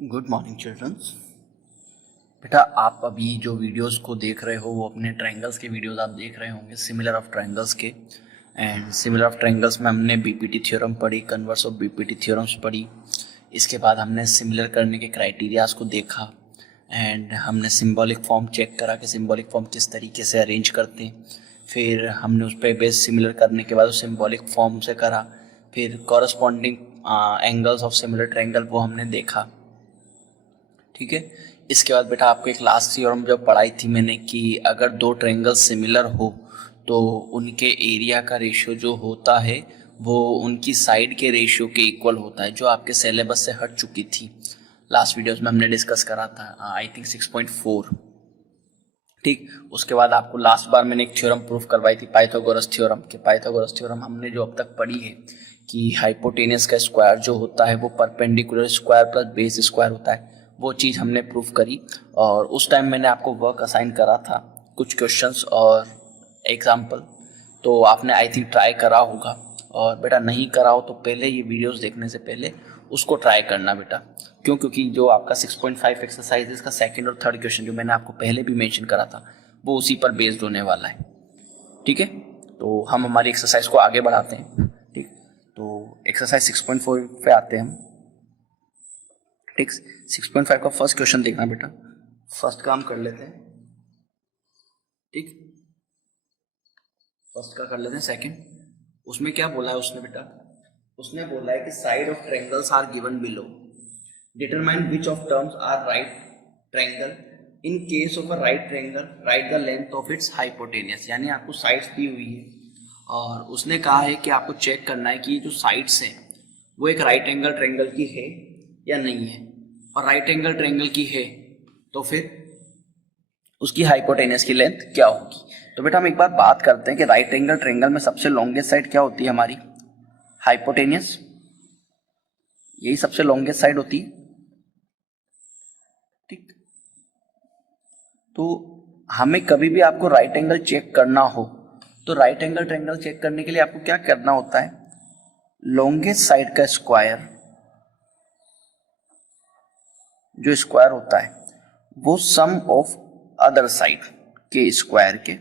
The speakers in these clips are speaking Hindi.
Good morning children's. बेटा आप अभी जो वीडियोस को देख रहे हो वो अपने ट्रायंगल्स के वीडियोस आप देख रहे होंगे, सिमिलर ऑफ ट्रायंगल्स के। एंड सिमिलर ऑफ ट्रायंगल्स में हमने बीपीटी थ्योरम पढ़ी, कन्वर्स ऑफ बीपीटी थ्योरम्स पढ़ी। इसके बाद हमने सिमिलर करने के क्राइटेरियाज को देखा एंड हमने सिंबॉलिक फॉर्म चेक करा कि सिंबॉलिक फॉर्म किस तरीके से अरेंज करते हैं। फिर हमने उस पर बेस सिमिलर करने के बाद उस सिंबॉलिक फॉर्म से करा। फिर corresponding angles of similar triangle वो हमने देखा, ठीक है। इसके बाद बेटा आपको एक लास्ट थ्योरम जब पढ़ाई थी मैंने कि अगर दो ट्रायंगल सिमिलर हो तो उनके एरिया का रेशियो जो होता है वो उनकी साइड के रेशियो के इक्वल होता है, जो आपके सिलेबस से हट चुकी थी। लास्ट वीडियोस में हमने डिस्कस करा था, आई थिंक 6.4, ठीक। उसके बाद आपको लास्ट बार मैंने एक थ्योरम प्रूफ करवाई थी, पाइथागोरस थ्योरम। के पाइथागोरस थ्योरम हमने जो अब तक पढ़ी है कि हाइपोटेनस का स्क्वायर जो होता है वो perpendicular square plus base square होता है, वो चीज़ हमने प्रूफ करी। और उस टाइम मैंने आपको वर्क असाइन करा था, कुछ क्वेश्चंस और एग्जाम्पल, तो आपने आई थिंक ट्राई करा होगा। और बेटा नहीं करा हो तो पहले ये वीडियोस देखने से पहले उसको ट्राई करना बेटा। क्यों? क्योंकि जो आपका 6.5 एक्सरसाइजेस का सेकंड और थर्ड क्वेश्चन जो मैंने आपको पहले भी मेंशन करा था वो उसी पर बेस्ड होने वाला है, ठीक है। तो हम हमारी एक्सरसाइज को आगे बढ़ाते हैं, ठीक। तो एक्सरसाइज 6.4 पे आते हैं हम, ठीक। 6.5 का फर्स्ट क्वेश्चन देखना बेटा। फर्स्ट काम कर लेते हैं, ठीक। फर्स्ट का कर लेते हैं। सेकंड, उसमें क्या बोला है उसने बेटा? उसने बोला है कि side of triangles are given below, determine which of terms are right triangle, in case of a right triangle write the length of its hypotenuse. यानी आपको साइड्स दी हुई है और उसने कहा है कि आपको चेक करना है कि जो साइड्स हैं वो एक राइट एंगल ट्रायंगल की है या नहीं है। और राइट एंगल ट्रायंगल की है तो फिर उसकी हाइपोटेनस की लेंथ क्या होगी। तो बेटा हम एक बार बात करते हैं कि राइट एंगल ट्रायंगल में सबसे लॉन्गेस्ट साइड क्या होती है हमारी? हाइपोटेनस, यही सबसे लॉन्गेस्ट साइड होती है, ठीक। तो हमें कभी भी आपको राइट एंगल चेक करना हो तो राइट एंगल ट्रायंगल चेक करने के लिए आपको क्या करना होता है? लॉन्गेस्ट साइड का स्क्वायर, जो स्क्वायर होता है वो सम ऑफ अदर साइड के स्क्वायर के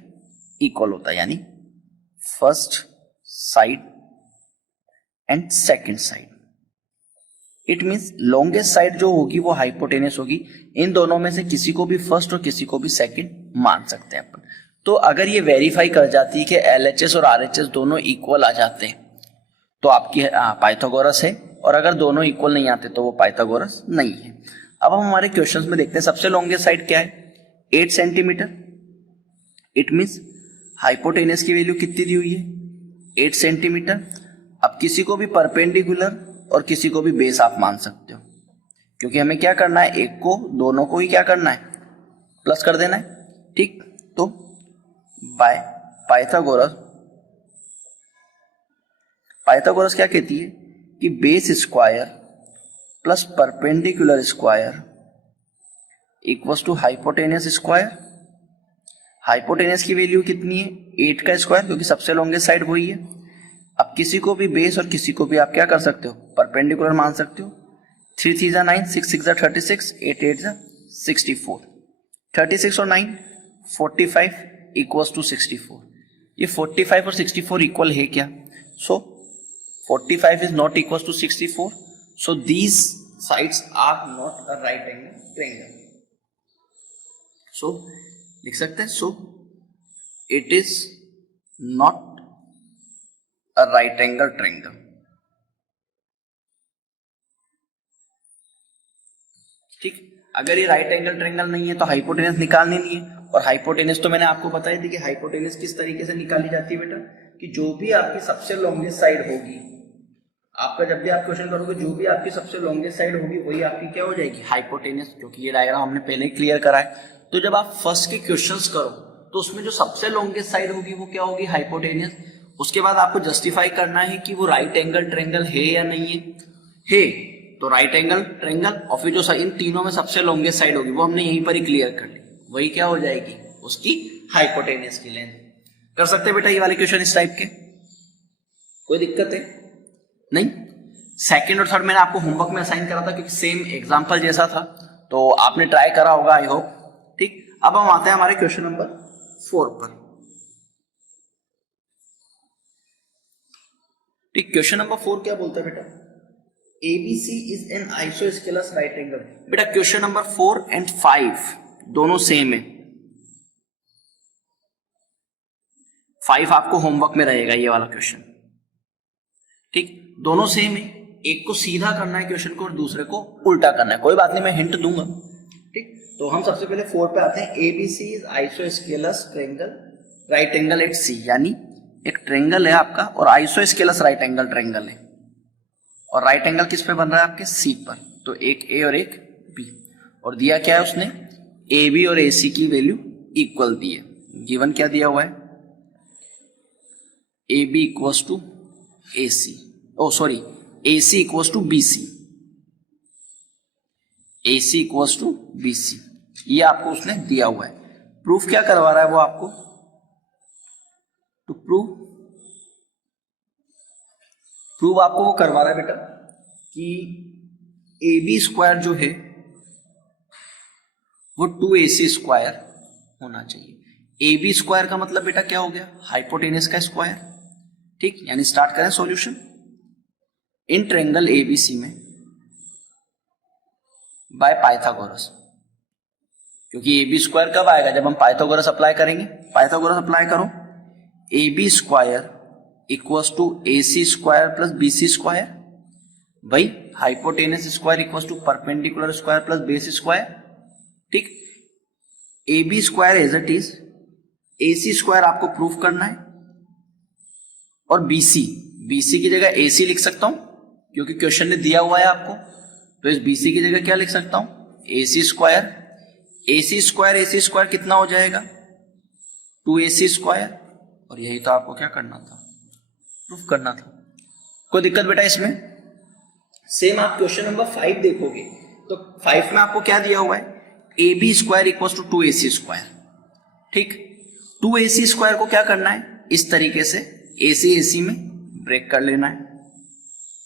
इक्वल होता है। यानी first side and second side. It means longest side जो होगी वो हाइपोटेनस होगी। इन दोनों में से किसी को भी फर्स्ट और किसी को भी सेकंड मान सकते हैं अपन। तो अगर ये वेरीफाई कर जाती है कि LHS और RHS दोनों इक्वल आ जाते हैं तो आपकी पाइथागोरस है, और अगर दोनों इक्वल नहीं आते तो वो पाइथागोरस नहीं है। अब हम हमारे क्वेश्चंस में देखते हैं सबसे लॉन्गेस्ट साइड क्या है? 8 सेंटीमीटर। इट मींस हाइपोटेनस की वैल्यू कितनी दी हुई है? 8 सेंटीमीटर। अब किसी को भी परपेंडिकुलर और किसी को भी बेस आप मान सकते हो, क्योंकि हमें क्या करना है? एक को दोनों को ही क्या करना है? प्लस कर देना है, ठीक। तो बाय पाइथागोरस, पाइथागोरस क्या कहती है कि base square plus perpendicular square equals to hypotenuse square. Hypotenuse की वैल्यू कितनी है? 8 का स्क्वायर, क्योंकि सबसे लॉन्गेस्ट साइड वही है। अब किसी को भी बेस और किसी को भी आप क्या कर सकते हो? परपेंडिकुलर मान सकते हो। 3 3 जा 9, 6 6 जा 36, 8 8 जा 64। 36 और 9 45 इक्वल्स टू 64। ये 45 और 64 इक्वल है क्या? सो 45 is not equals to 64, so these sides are not a right angle triangle. So लिख सकते हैं, so it is not a right angle triangle, ठीक। अगर ये राइट एंगल ट्रायंगल नहीं है तो हाइपोटेनस निकालनी नहीं है। और हाइपोटेनस तो मैंने आपको बताई थी कि हाइपोटेनस किस तरीके से निकाली जाती है बेटा, कि जो भी आपकी सबसे लॉन्गेस्ट साइड होगी, आपका जब भी आप क्वेश्चन करोगे जो भी आपकी सबसे लॉन्गेस्ट साइड होगी वही आपकी क्या हो जाएगी? हाइपोटेनस। क्योंकि ये डायग्राम हमने पहले ही क्लियर करा है। तो जब आप फर्स्ट के क्वेश्चंस करो तो उसमें जो सबसे लॉन्गेस्ट साइड होगी वो क्या होगी? हाइपोटेनस। उसके बाद आपको जस्टिफाई करना है कि वो राइट एंगल ट्रायंगल है या नहीं है तो राइट एंगल ट्रायंगल। और फिर जो इन तीनों में सबसे लॉन्गेस्ट साइड होगी वो हमने यहीं पर ही क्लियर कर ली, वही क्या हो जाएगी? उसकी हाइपोटेनस की लेंथ। कर सकते हैं बेटा ये वाले क्वेश्चन इस टाइप के? कोई दिक्कत है नहीं? सेकंड और थर्ड मैंने आपको होमवर्क में असाइन करा था क्योंकि सेम एग्जाम्पल जैसा था, तो आपने ट्राई करा होगा आई होप। ठीक, अब हम आते हैं हमारे क्वेश्चन नंबर 4 पर। ठीक, क्वेश्चन नंबर 4 क्या बोलता है बेटा, ABC is an isosceles right angle. बेटा क्वेश्चन नंबर 4 एंड 5 दोनों सेम है। 5 आपको होमवर्क में रहेगा ये वाला क्वेश्चन। ठीक, दोनों सेम है, एक को सीधा करना है क्वेश्चन को और दूसरे को उल्टा करना है। कोई बात नहीं, मैं हिंट दूंगा। ठीक, तो हम सबसे पहले 4 पे आते हैं। ABC is isosceles triangle right angle at C, यानी एक ट्रायंगल है आपका और आइसोस्केलस राइट एंगल ट्रायंगल है, और राइट एंगल किस पे बन रहा है आपके C पर। तो एक A और एक B, और दिया क्या है उसने, AB और AC की वैल्यू इक्वल दी है। गिवन क्या दिया हुआ है, AB equals to AC, oh sorry AC equals to BC, AC equals to BC, ये आपको उसने दिया हुआ है। प्रूफ क्या करवा रहा है वो आपको, टू प्रूव आपको वो करवा रहा है बेटा कि AB स्क्वायर जो है वो 2AC स्क्वायर होना चाहिए। AB स्क्वायर का मतलब बेटा क्या हो गया, हाइपोटेनस का स्क्वायर। ठीक, यानी स्टार्ट करें सॉल्यूशन। इन ट्रायंगल ABC में बाय पाइथागोरस, क्योंकि AB स्क्वायर कब आएगा, जब हम पाइथागोरस अप्लाई करेंगे। पाइथागोरस अप्लाई करो, AB square equals to AC square plus BC square, भाई hypotenuse square equals to perpendicular square plus base square. ठीक, AB square as it is, AC square आपको प्रूफ करना है, और BC की जगह AC लिख सकता हूं क्योंकि क्वेश्चन ने दिया हुआ है आपको, तो इस BC की जगह क्या लिख सकता हूं, AC स्क्वायर। AC स्क्वायर कितना हो जाएगा, 2AC स्क्वायर, और यही तो आपको क्या करना था, प्रूफ करना था। कोई दिक्कत बेटा इसमें। सेम आप क्वेश्चन नंबर 5 देखोगे तो 5 में आपको क्या दिया हुआ है, AB square equals to 2AC square. ठीक, 2AC स्क्वायर को क्या करना है, इस तरीके से AC में ब्रेक कर लेना है।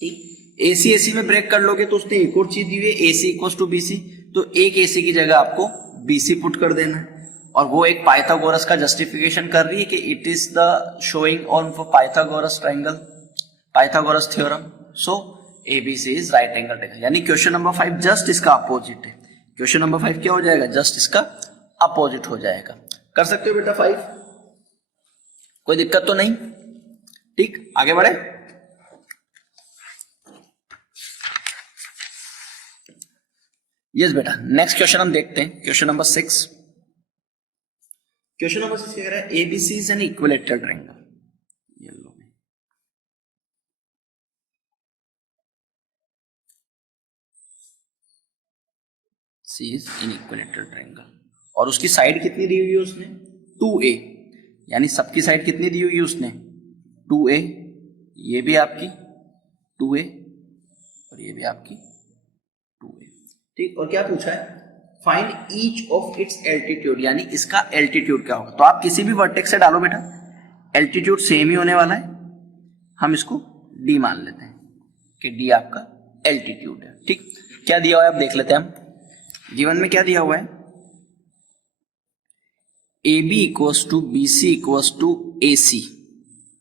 ठीक, AC में ब्रेक कर लोगे तो उसने एक और चीज दी हुई है, AC इक्वल्स टू BC, तो एक AC की जगह आपको BC पुट कर देना है, और वो एक पाइथागोरस का जस्टिफिकेशन कर रही है कि it is the showing on for Pythagoras triangle, Pythagoras theorem, so ABC is right angle triangle. यानी क्वेश्चन नंबर 5 जस्ट इसका अपोजिट है। क्वेश्चन नंबर 5 क्या हो जाएगा, जस्ट इसका अपोजिट हो जाएगा। कर सकते हो बेटा 5, कोई दिक्कत तो नहीं। ठीक, आगे बढ़े। यस बेटा, नेक्स्ट क्वेश्चन हम देखते हैं, क्वेश्चन नंबर 6। क्वेश्चन नंबर 6 कह रहा है ABC is an equilateral triangle, yellow में C is an equilateral triangle, और उसकी साइड कितनी दी हुई है उसने, 2A, यानी सबकी साइड कितनी दी हुई है उसने, 2A, ये भी आपकी 2A और ये भी आपकी 2A। ठीक, और क्या पूछा है, find each of its altitude, यानी इसका एल्टीट्यूड क्या होगा। तो आप किसी भी वर्टेक्स से डालो बेटा, एल्टीट्यूड सेम ही होने वाला है। हम इसको D मान लेते हैं कि D आपका एल्टीट्यूड है। ठीक, क्या दिया हुआ है आप देख लेते हैं हम। जीवन में क्या दिया हुआ है, AB equals to BC equals to AC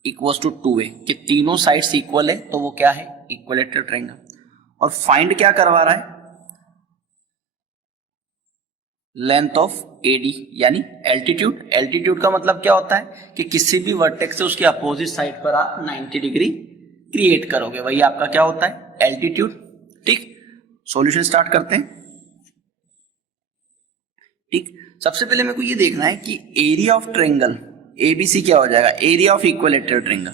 equals to 2A, कि तीनों साइड्स इक्वल है, तो वो क्या है, इक्विलैटरल ट्रायंगल। और फाइंड क्या करवा रहा है, लेंथ ऑफ AD, यानी एल्टीट्यूड। एल्टीट्यूड का मतलब क्या होता है कि किसी भी वर्टेक्स से उसके अपोजिट साइड पर आप 90 डिग्री क्रिएट करोगे, वही आपका क्या होता है, एल्टीट्यूड। ठीक, सॉल्यूशन स्टार्ट करते हैं। ठीक, सबसे पहले मेरे को ये देखना है कि एरिया ऑफ ट्रायंगल ABC क्या हो जाएगा, area of equilateral triangle.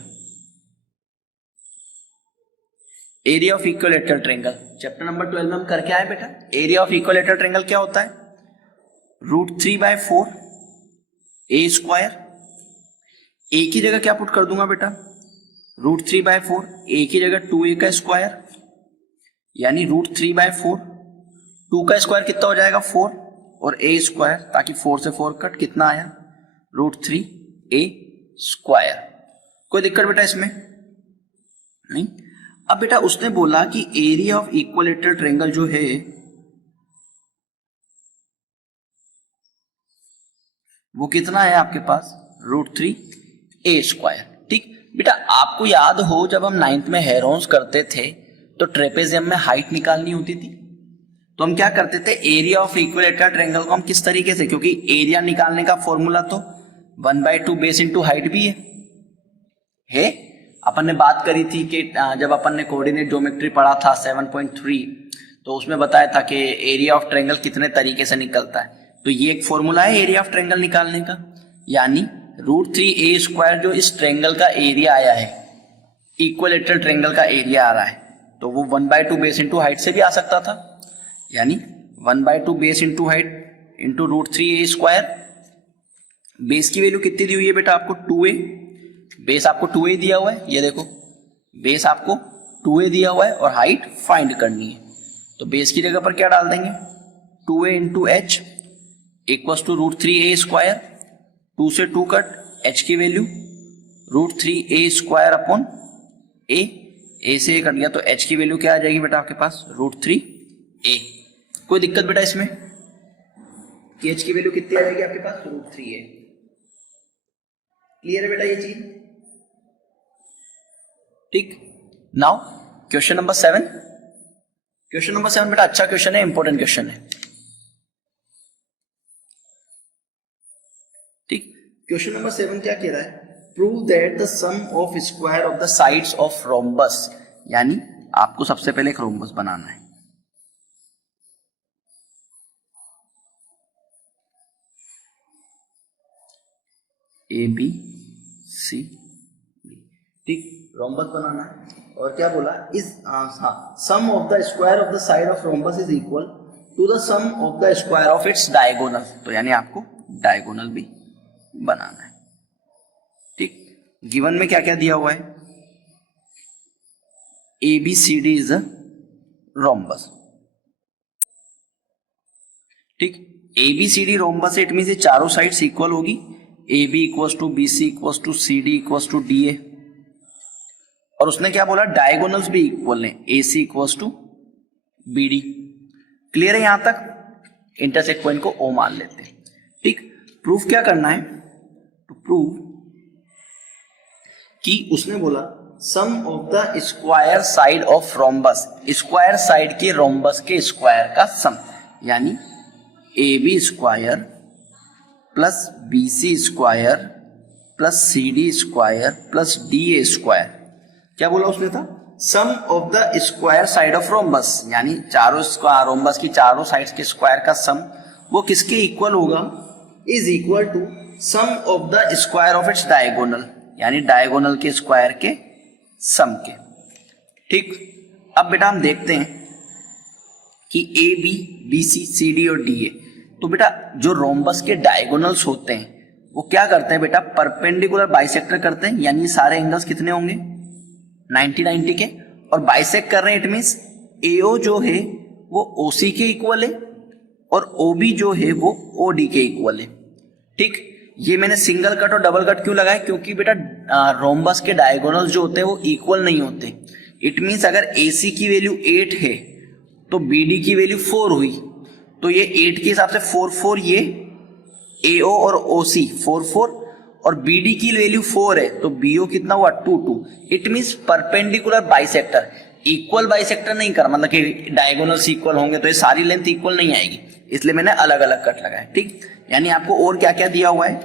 Area of equilateral triangle chapter number 12 में हम करके आए बेटा। एरिया ऑफ इक्विलैटरल ट्रायंगल क्या होता है, √3/4 A स्क्वायर। A की जगह क्या पुट कर दूंगा बेटा, √3/4, A की जगह 2A का स्क्वायर, यानी √3/4, 2 का स्क्वायर कितना हो जाएगा 4, और A स्क्वायर, ताकि 4 से 4 कट, कितना आया √3A स्क्वायर। कोई दिक्कत बेटा इसमें नहीं। अब बेटा उसने बोला कि एरिया ऑफ इक्विलेटरल ट्रायंगल जो है वो कितना है आपके पास, √3a²। ठीक बेटा, आपको याद हो जब हम 9th में हेरोन्स करते थे तो ट्रेपेजियम में हाइट निकालनी होती थी, तो हम क्या करते थे, एरिया ऑफ इक्विलेटरल ट्रायंगल को हम किस तरीके से, क्योंकि एरिया निकालने का फॉर्मूला तो 1/2 बेस इंटू हाइट भी है। अपन ने बात करी थी कि जब अपन ने कोऑर्डिनेट ज्योमेट्री पढ़ा था 7.3, तो उसमें बताया था कि एरिया ऑफ ट्रायंगल कितने तरीके से निकलता है। तो ये एक फॉर्मूला है एरिया ऑफ ट्रायंगल निकालने का, यानी √3a² जो इस ट्रायंगल का एरिया आया है, इक्विलेटरल ट्रायंगल का एरिया आ रहा है, तो वो 1/2 बेस इंटू हाइट से भी आ सकता था, यानी 1/2 base into height into √3a²। Base की वैल्यू कितनी दी हुई है बेटा आपको, 2a। बेस आपको 2a दिया हुआ है, ये देखो बेस आपको 2a दिया हुआ है और हाइट फाइंड करनी है, तो बेस की जगह पर क्या डाल देंगे, 2a into h equals to √3a²। 2 से 2 कट, h की वैल्यू √3a² अपॉन a से a कट गया, तो h की वैल्यू क्या आ जाएगी बेटा आपके पास, √3a। कोई दिक्कत बेटा इसमें कि h की वैल्यू कितनी आ जाएगी आपके पास, √3a। क्लियर है बेटा ये चीज, ठीक। Now question number 7। Question number 7 बेटा अच्छा क्वेश्चन है, इंपॉर्टेंट क्वेश्चन है, ठीक। क्वेश्चन नंबर 7 क्या कह रहा है, prove that the sum of square of the sides of rhombus, यानी आपको सबसे पहले एक रोम्बस बनाना है, ABC, ठीक, रोम्बस बनाना है। और क्या बोला, इस sum of the square of the side of rhombus is equal to the sum of the square of its diagonal, तो यानी आपको डायगोनल भी बनाना है, ठीक। गिवन में क्या क्या दिया हुआ है, ABCD इज अ रोम्बस, ठीक। ABCD रोम्बस इट मींस ये चारों साइड्स इक्वल होगी, AB equals to BC equals to CD equals to DA, और उसने क्या बोला, डायगोनल्स भी इक्वल हैं, AC equals to BD। Clear है यहां तक, इंटरसेक्ट पॉइंट को O मान लेते हैं, ठीक। प्रूफ क्या करना है, टू प्रूव कि उसने बोला sum of the square side of rhombus, square side के रोम्बस के स्क्वायर का सम, यानी AB² plus BC² plus CD² plus DA²। क्या बोला उसने था, sum of the square side of rhombus, यानी चारों रोम्बस की चारों साइड्स के स्क्वायर का सम वो किसके इक्वल होगा, is equal to sum of the square of its diagonal, यानी डायगोनल के स्क्वायर के सम के, ठीक। अब बेटा हम देखते हैं कि AB, BC, CD और DA, तो बेटा जो रोम्बस के डायगोनल्स होते हैं वो क्या करते हैं बेटा, परपेंडिकुलर बाइसेक्टर करते हैं, यानी सारे एंगल्स कितने होंगे, 90 के, और बाइसेक्ट कर रहे हैं, इट मींस AO जो है वो OC के इक्वल है और OB जो है वो OD के इक्वल है, ठीक। ये मैंने सिंगल कट और डबल कट क्यों लगाया, क्योंकि बेटा रोम्बस के डायगोनल्स जो होते हैं वो इक्वल नहीं होते, इट मींस अगर AC की वैल्यू 8 है तो BD की वैल्यू 4 हुई, तो ये 8 के हिसाब से 4 ये AO और OC 4 और BD की वैल्यू 4 है, तो BO कितना हुआ 2। It means perpendicular bisector, equal bisector नहीं कर, मतलब कि डायगोनल्स इक्वल होंगे तो ये सारी लेंथ इक्वल नहीं आएगी, इसलिए मैंने अलग अलग कट लगाया, ठीक। यानी आपको और क्या क्या दिया हुआ है,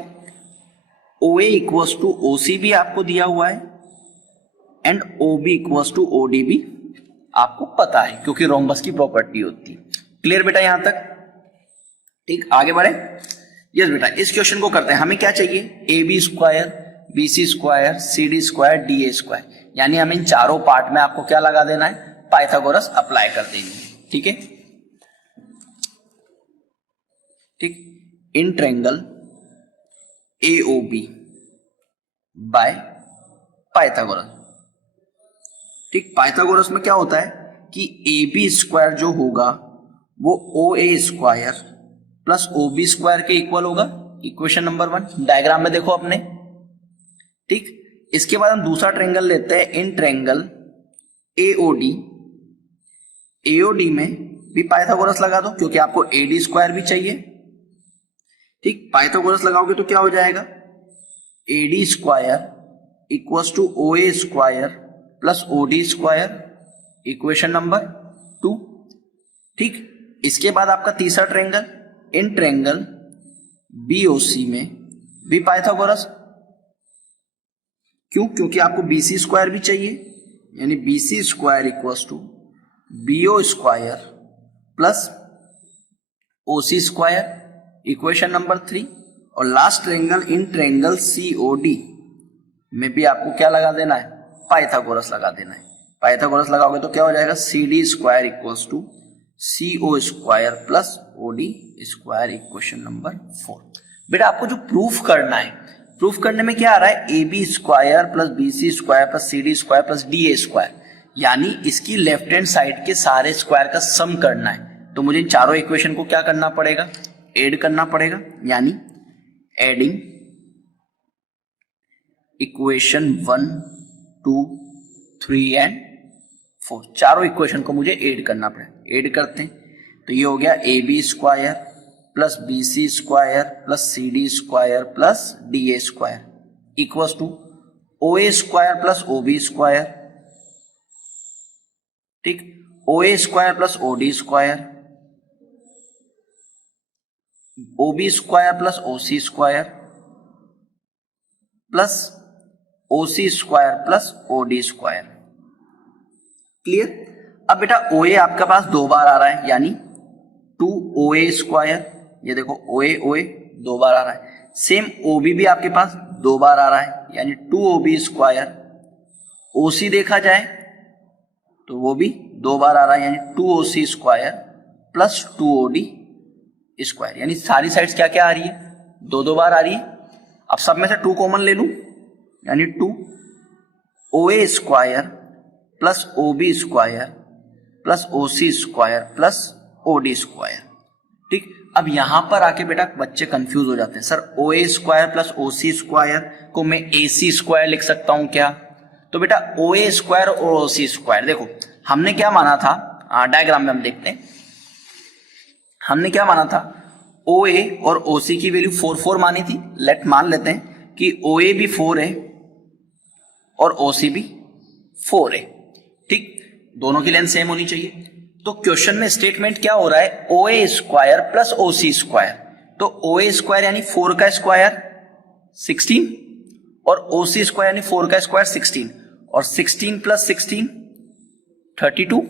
OA इक्वल्स टू OC भी आपको दिया हुआ है and OB equals to OD भी आपको पता है, क्योंकि रोम्बस की प्रॉपर्टी होती है। क्लियर बेटा यहां तक, ठीक। आगे बढ़े, यस बेटा इस क्वेश्चन को करते हैं। हमें क्या चाहिए, AB², BC², CD², DA², यानी हमें इन चारों पार्ट में आपको क्या लगा देना है, पाइथागोरस अप्लाई कर देंगे, ठीक है, ठीक। In triangle AOB by Pythagoras, ठीक। पाइथागोरस में क्या होता है कि AB² जो होगा वो OA² प्लस OB² के इक्वल होगा, इक्वेशन नंबर 1 डायग्राम में देखो अपने, ठीक। इसके बाद हम दूसरा ट्रायंगल लेते हैं, इन ट्रायंगल AOD, AOD में भी पाइथागोरस लगा दो क्योंकि आपको AD स्क्वायर भी चाहिए। ठीक, पाइथागोरस लगाओगे तो क्या हो जाएगा, AD square equals to OA square plus OD square, equation number 2। ठीक, इसके बाद आपका तीसरा ट्रायंगल, इन ट्रायंगल BOC में भी पाइथागोरस, क्यों, क्योंकि आपको BC स्क्वायर भी चाहिए, यानी BC square equals to BO square plus OC square, equation number 3। और last triangle, in triangle COD में भी आपको क्या लगा देना है, पाइथागोरस लगा देना है। पाइथागोरस लगाओगे तो क्या हो जाएगा, CD square equals to CO square plus OD square, equation number 4। बेटा आपको जो प्रूफ करना है, प्रूफ करने में क्या आ रहा है, AB square plus BC square plus CD square plus DA square, यानी इसकी लेफ्ट हैंड साइड के सारे स्क्वायर का सम करना है। तो मुझे इन चारों इक्वेशन को क्या करना पड़ेगा, ऐड करना पड़ेगा, यानी एडिंग इक्वेशन 1, 2, 3 एंड 4, चारों इक्वेशन को मुझे ऐड करना पड़ेगा। ऐड करते हैं तो ये हो गया AB square plus BC square plus CD square plus DA square equals to OA square plus OB square, ठीक, OA square plus OD square, OB square plus OC square plus OC square plus OD square. Clear. अब बेटा OA आपके पास 2 बार आ रहा है, यानी 2OA स्क्वायर, ये देखो OA OA 2 बार आ रहा है। सेम OB भी आपके पास 2 बार आ रहा है, यानी 2OB स्क्वायर। OC देखा जाए तो वो भी 2 बार आ रहा है, यानी 2OC square plus 2OD square, यानी सारी साइड्स क्या क्या आ रही है, 2 बार आ रही है। अब सब में से 2 कॉमन ले लूं, यानी 2OA square plus OB square plus OC square plus OD square. ठीक, अब यहां पर आके बेटा बच्चे कंफ्यूज हो जाते हैं, sir OA square plus OC square को मैं AC स्क्वायर लिख सकता हूं क्या? तो बेटा OA स्क्वायर और OC स्क्वायर, देखो हमने क्या माना था, डायग्राम में हम देखते हैं, हमने क्या माना था, OA और OC की वैल्यू 4 4 मानी थी। लेट मान लेते हैं कि OA भी 4 है और OC भी 4 है। ठीक, दोनों की लेंथ सेम होनी चाहिए। तो क्वेश्चन में स्टेटमेंट क्या हो रहा है, OA square plus OC square. तो OA स्क्वायर यानी 4 का स्क्वायर 16 और OC स्क्वायर यानी 4 का स्क्वायर 16, और 16 प्लस 16 32।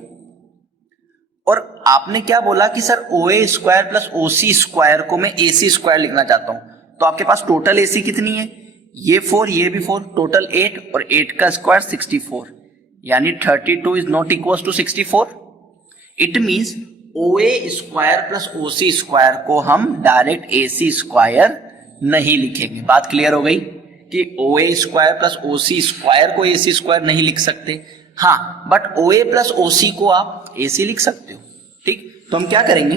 और आपने क्या बोला कि sir OA square plus OC square को मैं AC स्क्वायर लिखना चाहता हूं। तो आपके पास टोटल AC कितनी है, ये 4 ये भी 4, टोटल 8, और 8 का स्क्वायर 64, यानी 32 is not equal to 64। It means OA square plus OC square को हम डायरेक्ट AC स्क्वायर नहीं लिखेंगे। बात क्लियर हो गई कि OA square plus OC square को AC स्क्वायर नहीं लिख सकते, हाँ, बट OA प्लस OC को आप AC लिख सकते हो। ठीक, तो हम क्या करेंगे,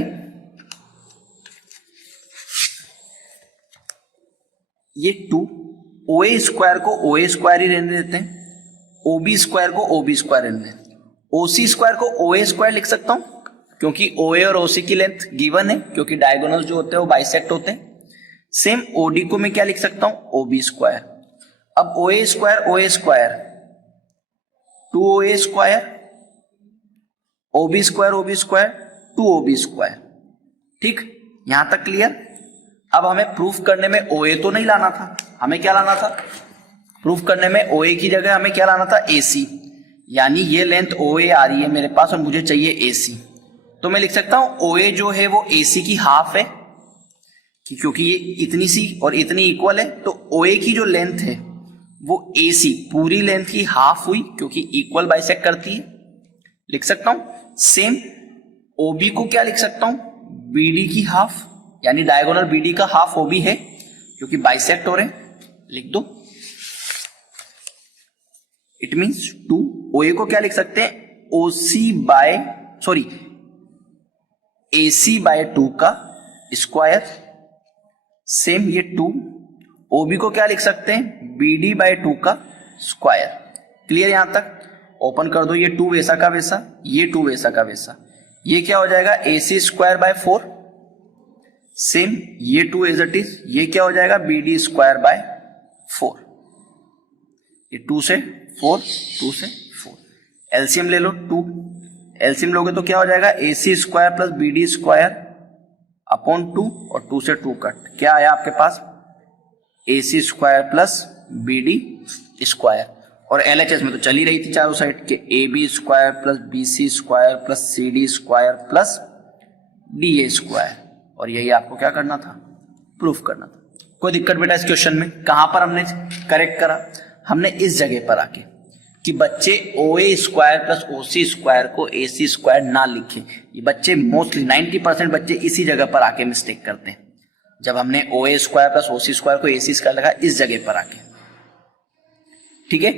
ये 2 OA स्क्वायर को OA स्क्वायर ही रहने देते हैं, OB स्क्वायर को OB स्क्वायर रहने देते हैं। OC स्क्वायर को OA स्क्वायर लिख सकता हूं क्योंकि OA और OC की लेंथ गिवन है, क्योंकि डायगोनल जो होते हैं वो बाइसेक्ट होते हैं। सेम OD को मैं क्या लिख सकता हूं, OB स्क्वायर। अब OA square OA square 2OA square, OB square OB square 2OB square. ठीक, यहां तक क्लियर। अब हमें प्रूफ करने में OA तो नहीं लाना था, हमें क्या लाना था, प्रूफ करने में OA की जगह हमें क्या लाना था, AC, यानी ये लेंथ OA आ रही है मेरे पास और मुझे चाहिए AC। तो मैं लिख सकता हूं OA जो है वो AC की हाफ है, क्योंकि ये इतनी सी और इतनी इक्वल है, तो OA की जो लेंथ है वो AC पूरी लेंथ की हाफ हुई, क्योंकि इक्वल बाइसेक्ट करती है, लिख सकता हूं। सेम OB को क्या लिख सकता हूं, BD की हाफ, यानी डायगोनल BD का हाफ OB है, क्योंकि बाइसेक्ट हो रहे हैं, लिख दो। इट मींस 2, OA को क्या लिख सकते हैं, AC बाय 2 का स्क्वायर। सेम ये 2, OB को क्या लिख सकते हैं, BD बाय 2 का स्क्वायर। क्लियर यहां तक। ओपन कर दो, ये 2 वैसा का वैसा, ये 2 वैसा का वैसा, ये क्या हो जाएगा AC स्क्वायर बाय 4, सेम ये 2 एज इट इज, ये क्या हो जाएगा BD स्क्वायर बाय 4, ये 2 से 4, 2 से 4, एलसीएम ले लो 2, एलसीएम लोगे तो क्या हो जाएगा AC square plus BD square upon 2 और 2 से 2 कट, क्या आया आपके पास AC square plus BD square, और LHS में तो चली रही थी चारों साइड के AB square plus BC square plus CD square plus DA square, और यही आपको क्या करना था, प्रूफ करना था। कोई दिक्कत बेटा इस क्वेश्चन में? कहां पर हमने करेक्ट करा, हमने इस जगह पर आके कि बच्चे OA square plus OC square को AC स्क्वायर ना लिखें। ये बच्चे मोस्टली 90% बच्चे इसी जगह पर आके मिस्टेक करते हैं, जब हमने OA square plus OC square को AC स्क्वायर लगा इस जगह पर आके, ठीक है।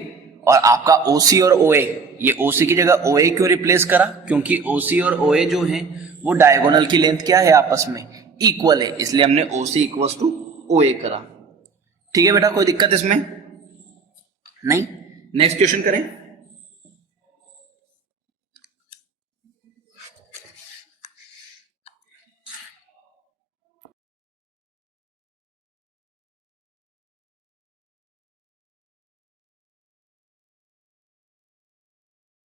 और आपका OC और OA, ये OC की जगह OA क्यों रिप्लेस करा, क्योंकि OC और OA जो है वो डायगोनल की लेंथ क्या है आपस में इक्वल है, इसलिए हमने OC इक्वल्स टू OA करा। ठीक है बेटा, कोई दिक्कत इसमें नहीं? नेक्स्ट क्वेश्चन करें।